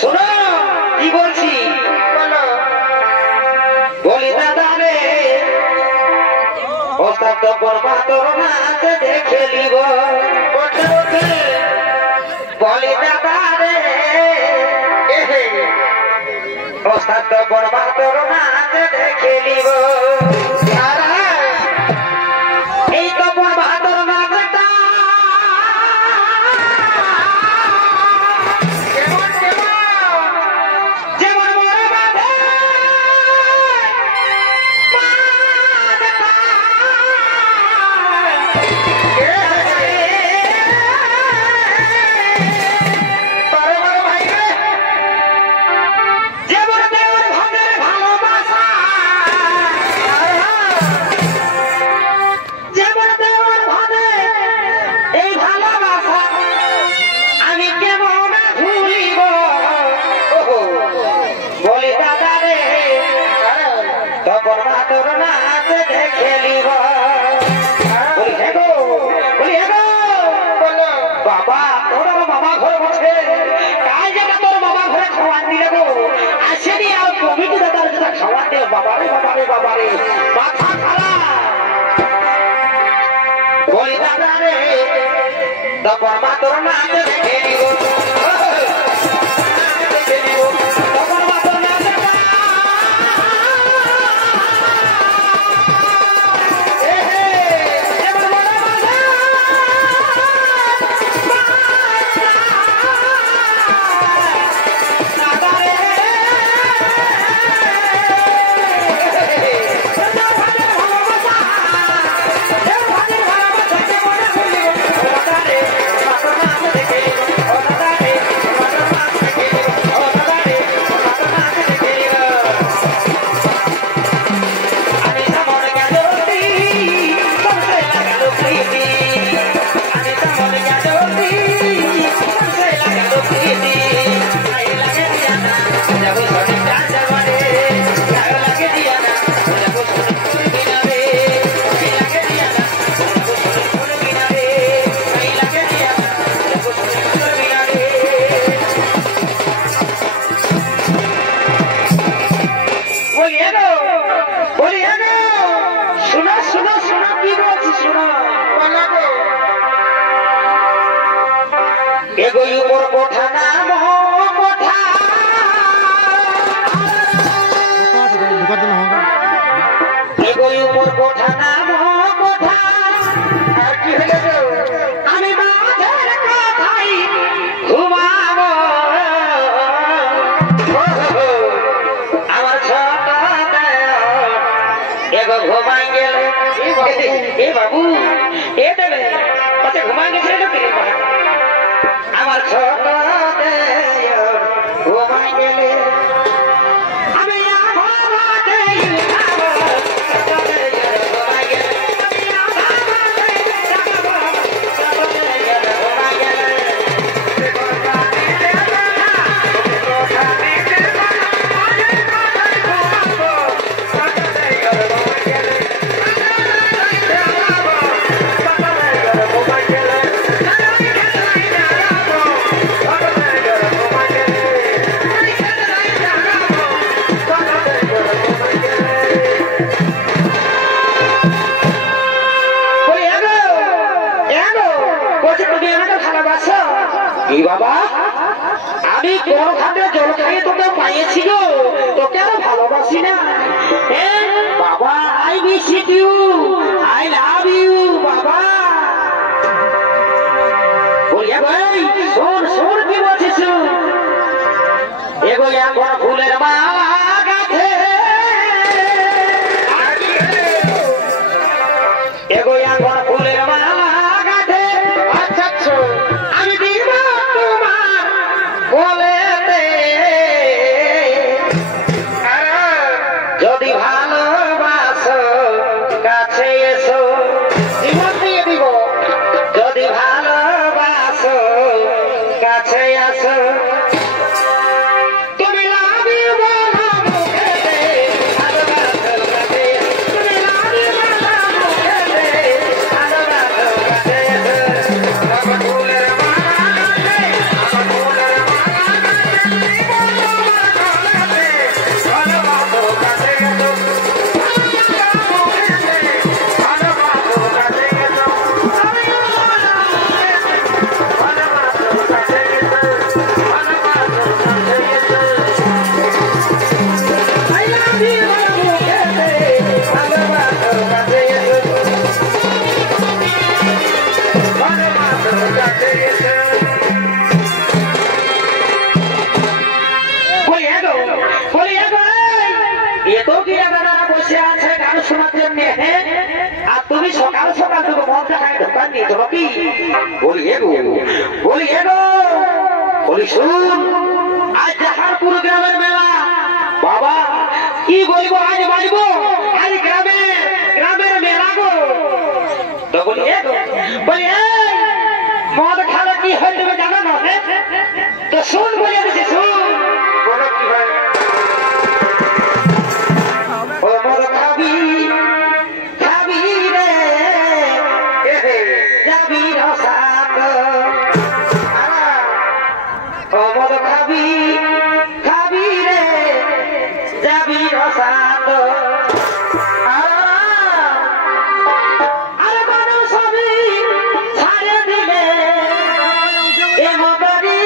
শোনো কি বলছি বলি দাদা রে ওস্তাদ বর্মা তোর মাঝে দেখে নিব বলি দাদা রে ওস্তাদ তপন বাহাদুর নাচ দেখে নিব এই তপন বাহাদুর নাচটা যেমন মরে বাঁধে বাবা তোর বাবা ঘর বসে কাজ যেটা তোর বাবা ঘরে খাওয়ান দিলে গো আসেনি আর কমিটি দাদার যেটা খাওয়ান দিলে বাবারে বাবারে বাবারে মাথা খারাপ বলি দাদা রে তখন মা তোর নাচ দেখে নিব তখন মা তোর নাচ এগোই উপর কোঠা নাম কোঠা এগোই উপর কোঠা নাম কোঠা আর কি হলো আমি মাঝের কথাই ঘুমাবো আমার ছোট এগো ঘুমাই গেলে এ বাবু এ দেবে পাশে ঘুমাই গেছে আমার ছোট ঘুমাই গেলে আমি বাবা আমি কোন খাতে জল খাইয়ে তোকে পাইয়েছি গো তোকে আর ভালোবাসি না বাবা I miss you I love you বাবা বলিয়া ভাই শোন শোন কি বলছিস এগো এখন ফুলের মালা গাছে এগো এখন ফুলের মালা গাছে আচ্ছা আমি বলেতে যদি ভালোবাসো কাছে এসো জীবন দিয়ে দিব যদি ভালোবাসো কাছে আসো তুমি লাভ ইউ বলো फालतू को मौत खाए धोखा नहीं तो बाकी बोलिए बोली सुन आज जहारपुर ग्रामेर मेला बाबा की बोलबो आज बाजबो आज ग्रामेर मेला गो तो बोलिए मौत खाले की है तुम्हें जाना ना तो सुन बोलिए मुझे सुन बोलो की भाई ओ मोर खाबी रे जाबी रसाक ओ मोर खाबी रे जाबी रसाक अरे मानो सभी सारे दिले ए मोबारी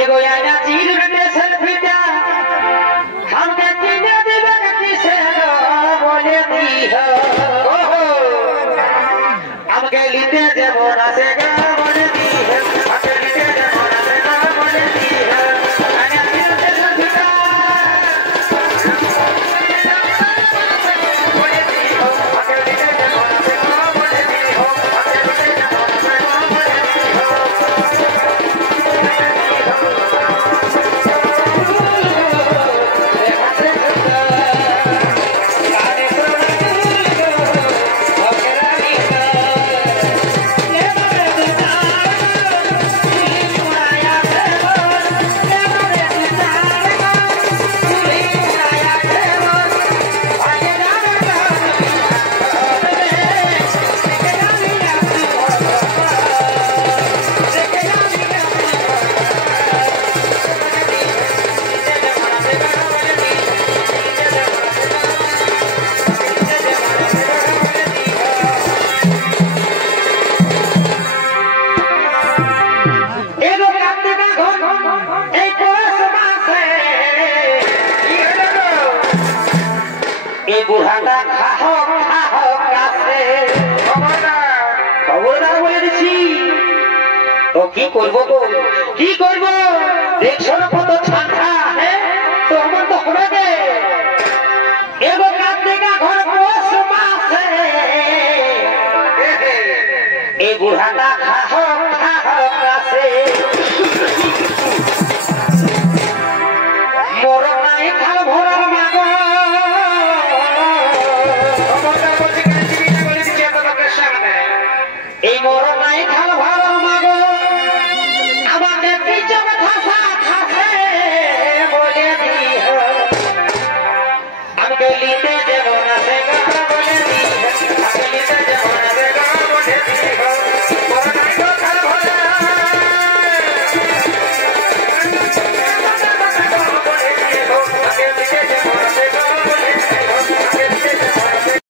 एगो आया चीर में सेल्फी हम के किने दिबे किसे বুড়াটা খাও খাও কাছে খবরদার বলে দিচ্ছি। তো কি করবো গো, কি করবো? দেখছো না কত ঠান্ডা, হ্যাঁ? তো আমার তো হবে গে এগো কার্তিকা ঘর পৌষ মাসে এই বুড়াটা